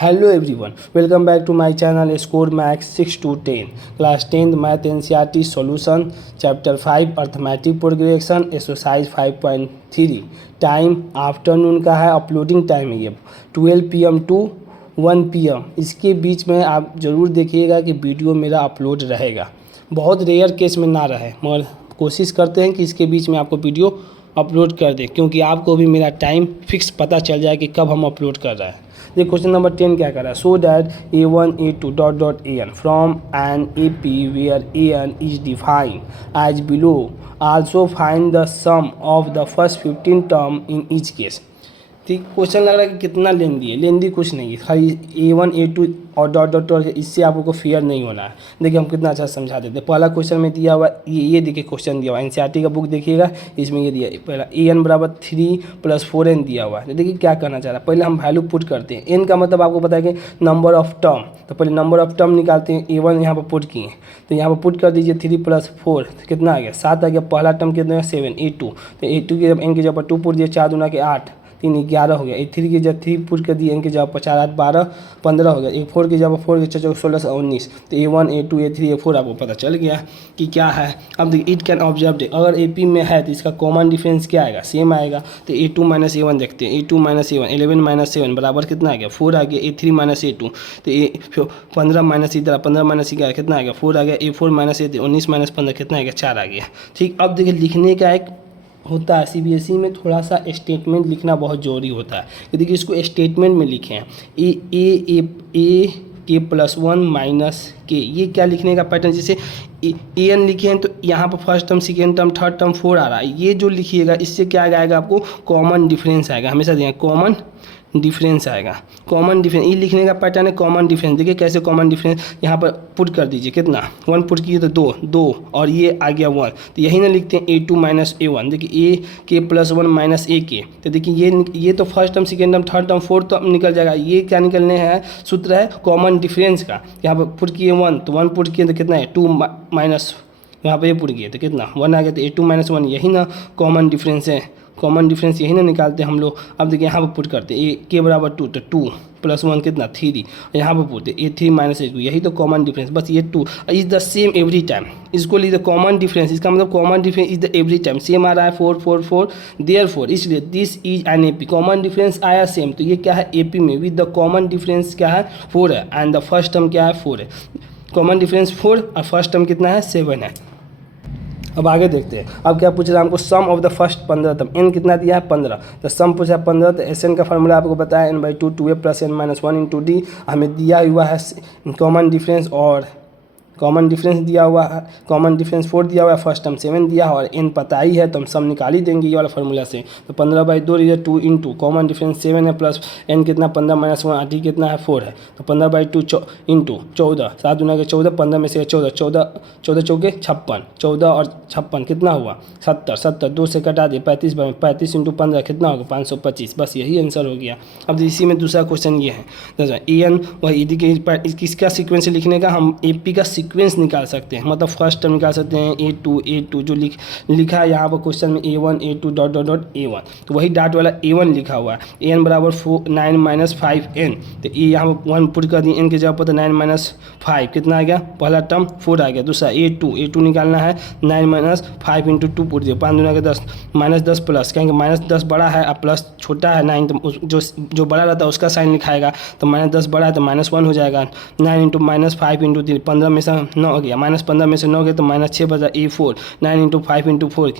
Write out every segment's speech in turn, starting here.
Hello everyone, welcome back to my channel Score Max 6 to 10 Class 10th Math NCERT Solution Chapter 5 Arithmetic Progression Exercise 5.3 time afternoon का है, uploading time है ये 12 PM to 1 PM। इसके बीच में आप ज़रूर देखिएगा कि वीडियो मेरा अपलोड रहेगा। बहुत रेयर केस में ना रहे, मगर कोशिश करते हैं कि इसके बीच में आपको वीडियो अपलोड कर दें, क्योंकि आपको भी मेरा टाइम फिक्स पता चल जाए कि कब हम अपलोड कर रहे हैं। ये क्वेश्चन नंबर 10 क्या कर रहा है? So that A1 A2 dot dot AN from an AP where AN is defined as below, also find the sum of the first 15 term in each case. ठीक, क्वेश्चन लग रहा है कि कितना लेंदी है। लेंदी कुछ नहीं है, खाली A1 A2 और डॉट डॉट डॉट, इससे आपको फेयर नहीं होना है। देखिए हम कितना अच्छा समझा देते हैं। पहला क्वेश्चन में दिया हुआ ये देखिए क्वेश्चन दिया हुआ NCERT का बुक देखिएगा, इसमें ये दिया पहला AN बराबर 3 + 4N दिया हुआ है। देखिए क्या करना चाह रहा है, पहले हम वैल्यू पुट करते हैं। N का मतलब आपको पता है कि नंबर ऑफ टर्म, तो पहले नंबर ऑफ टर्म निकालते हैं। A1 यहाँ पर पुट किए, तो यहाँ पर पुट कर दीजिए 3 + 4 कितना आ गया 7 आ गया। पहला टर्म कितना 7 A2, तो A2 के जब N के जब 2 पुट दिए 4 दूना के 8 3 11 हो गया। A3 की जब 3 पुट कर दिए, N के जब 4 8 12 15 हो गया। A4 की जब 4 के 4 16 19, तो A1 A2 A3 A4 आपको पता चल गया कि क्या है। अब देखिए इट कैन ऑब्जर्व, अगर AP में है तो इसका कॉमन डिफरेंस क्या आएगा, सेम आएगा। तो A2 - A1 देखते हैं। A2 - A1 11 - 7 बराबर कितना आ गया 4 आ गया। A3 - A2 तो 15 - इधर 15 - क्या कितना आ गया 4 आ गया। A4 - A3 19 - 15 कितना आ गया 4 आ गया। ठीक, अब देखिए लिखने का एक होता है CBSE में थोड़ा सा स्टेटमेंट लिखना बहुत ज़रूरी होता है। कि देखिए इसको स्टेटमेंट में लिखें ए के +1 - के, ये क्या लिखने का पैटर्न, जैसे AN लिखे हैं तो यहाँ पर first term second term third term 4 आ रहा है। ये जो लिखिएगा इससे क्या आएगा आपको कॉमन डिफरेंस आएगा। हमेशा देखिए कॉमन डिफरेंस आएगा। कॉमन डिफरेंस ये लिखने का पैटर्न है, कॉमन डिफरेंस। देखिए कैसे कॉमन डिफरेंस, यहाँ पर पुट कर दीजिए कितना 1 पुट किए तो 2 और ये आ गया 1, तो यही ना लिखते हैं A2 - A1। देखिए A के +1 - A के, तो देखिए ये तो first term second term third term fourth term निकल जाएगा। ये क्या निकलने हैं, सूत्र है कॉमन डिफरेंस का। यहाँ पर पुट किए 1, तो 1 पुट किए तो कितना है 2 माइनस, यहाँ पर ये पुट किए तो कितना 1 आ गया। तो A2 - 1 यही ना कॉमन डिफरेंस है। कॉमन डिफरेंस यही ना निकालते हैं हम लोग। अब देखिए यहाँ पर पुट करते हैं A के बराबर 2, तो 2 + 1 कितना 3, यहाँ पर पुट A3 - A2, यही तो कॉमन डिफरेंस। बस ये 2 is the same every time, इसको लिख द कॉमन डिफरेंस। इसका मतलब common difference is the every time, same आ रहा है 4 4 4 देयरफॉर, इसलिए this is an AP। Common difference आया सेम, तो ये क्या है AP में विद द कॉमन डिफरेंस क्या है 4 है, एंड द फर्स्ट टर्म क्या है 4 है। कॉमन डिफरेंस 4 और फर्स्ट टर्म कितना है 7 है। अब आगे देखते हैं। अब क्या पूछ रहा है हमको, sum of the first 15 term. N कितना दिया है 15, तो सम पूछा है 15, तो SN का फार्मूला आपको बताया N/2 2A + N - 1 × D। हमें दिया हुआ है कॉमन डिफरेंस, और कॉमन डिफरेंस दिया हुआ है, कॉमन डिफरेंस 4 दिया हुआ है, फर्स्ट टर्म 7 दिया है, और N पता ही है तो हम सम निकाल ही देंगे ये वाला फार्मूला से। तो 15/2 इधर 2 × कॉमन डिफरेंस 7 है प्लस N कितना 15 - 1 D कितना है 4 है। तो 15/2 × 14 7 दूना के 14, 15 में से 14 14 चौके 56, 14 और 56 कितना हुआ 70 70 2 से कटा दिए 35 35 × 15 कितना होगा 525। बस यही आंसर हो गया। अब इसी में दूसरा क्वेश्चन ये है AN वही किसका सीक्वेंस लिखने का, हम AP का सीक्वेंस निकाल सकते हैं। मतलब फर्स्ट टर्म निकाल सकते हैं A2 जो लिखा है यहाँ पर क्वेश्चन में A1 A2 dot dot dot A1, तो वही डॉट वाला A1 लिखा हुआ है। AN बराबर 9 - 5N, तो ये यहाँ पर 1 पुट कर दिए, N के जगह पर 9 - 5 कितना आ गया, पहला टर्म 4 आ गया। दूसरा A2 निकालना है 9 - 5 × 2 पुट दिए 5 दूना के 10 -10 प्लस, कहेंगे -10 बड़ा है और प्लस छोटा है 9, तो जो बड़ा रहता है उसका साइन लिखाएगा। तो -10 बड़ा है तो -1 हो जाएगा। 9 × -5 × 3 15 में से 9 हो गया, -15 में से 9 गया तो -6 बचा A4। 9 × 5 × 4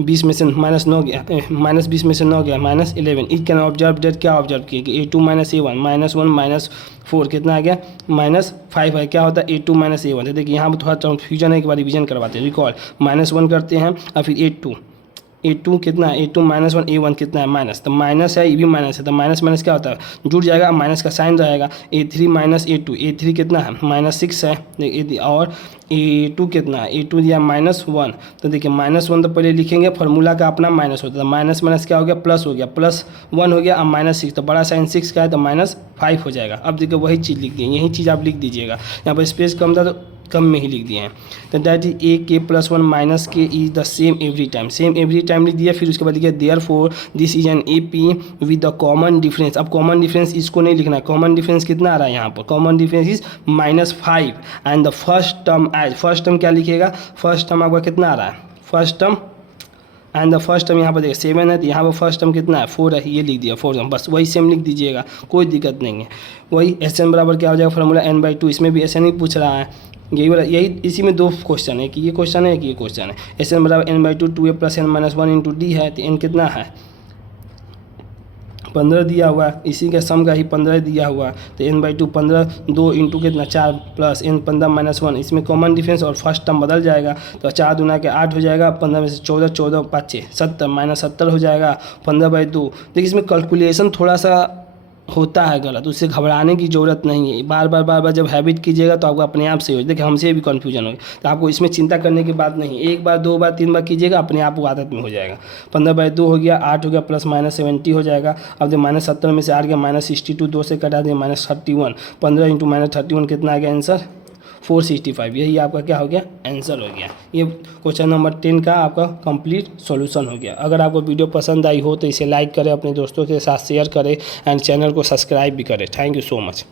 20 में से -9 गया, -20 में से 9 गया -11। इट कैन ऑब्जर्व डेट, क्या ऑब्जर्व किया कि A2 - A1 -1 - 4 कितना आ गया -5 है। क्या होता है A2 - A1। तो देखिए यहाँ पर थोड़ा कन्फ्यूजन है, एक बार रिवीजन करवाते हैं। रिकॉल -1 करते हैं और फिर A2 कितना है A2 - 1 A1 कितना है माइनस, तो माइनस है, ये भी माइनस है, तो माइनस माइनस क्या होता है जुड़ जाएगा, माइनस का साइन रहेगा। A3 - A2, A3 कितना है -6 है, और A2 कितना है A2 दिया -1, तो देखिए -1 तो पहले लिखेंगे, फार्मूला का अपना माइनस होता है, माइनस माइनस क्या हो गया प्लस हो गया, +1 हो गया, अब -6, तो बड़ा साइन 6 का है तो -5 हो जाएगा। अब देखिए वही चीज़ लिख दी, यही चीज़ आप लिख दीजिएगा। यहाँ पर स्पेस कम था तो कम में ही लिख दिए हैं। तो that is A K plus one minus K is the same every time, same every time लिख दिया। फिर उसके बाद लिखा therefore this is an A P with the common difference. अब कॉमन डिफरेंस इसको नहीं लिखना है, कॉमन डिफरेंस कितना आ रहा है यहाँ पर, common difference is -5 and the first term as, first term क्या लिखिएगा, फर्स्ट टर्म आपका कितना आ रहा है, first term and the first term यहाँ पर देखिए 7 है, तो यहाँ पर फर्स्ट टर्म कितना है 4 है, ये लिख दिया 4 टर्म, बस वही सेम लिख दीजिएगा, कोई दिक्कत नहीं है। वही एस एन बराबर क्या हो जाएगा फार्मूला n/2, इसमें भी एस एन ही पूछ रहा है, यही वाला, यही इसी में दो क्वेश्चन है कि ये क्वेश्चन है कि ये क्वेश्चन है। एस एन बराबर n/2 2a + n-1 into D है, तो n कितना है 15 दिया हुआ है, इसी के सम का ही 15 दिया हुआ है, तो n/2 15 2 इंटू कितना 4 प्लस n 15 - 1, इसमें कॉमन डिफरेंस और फर्स्ट टर्म बदल जाएगा, तो 4 दूना के 8 हो जाएगा, 15 में से 14 14 5 6 70 -70 हो जाएगा 15/2। देखिए इसमें कैलकुलेशन थोड़ा सा होता है गलत, उससे घबराने की ज़रूरत नहीं है, बार बार जब हैबिट कीजिएगा तो आपको अपने आप से हो, देखिए हमसे भी कन्फ्यूजन हो, तो आपको इसमें चिंता करने की बात नहीं, एक बार 2 बार 3 बार कीजिएगा, अपने आप वो आदत में हो जाएगा। 15/2 हो गया, 8 हो गया, प्लस -70 हो जाएगा। अब जब -70 में से 8 गया -62, 2 से कटा दिया -31, 15 इंटू -31 कितना आ गया आंसर 465, यही आपका क्या हो गया आंसर हो गया। ये क्वेश्चन नंबर 10 का आपका कंप्लीट सॉल्यूशन हो गया। अगर आपको वीडियो पसंद आई हो तो इसे लाइक करें, अपने दोस्तों के साथ शेयर करें एंड चैनल को सब्सक्राइब भी करें। Thank you so much.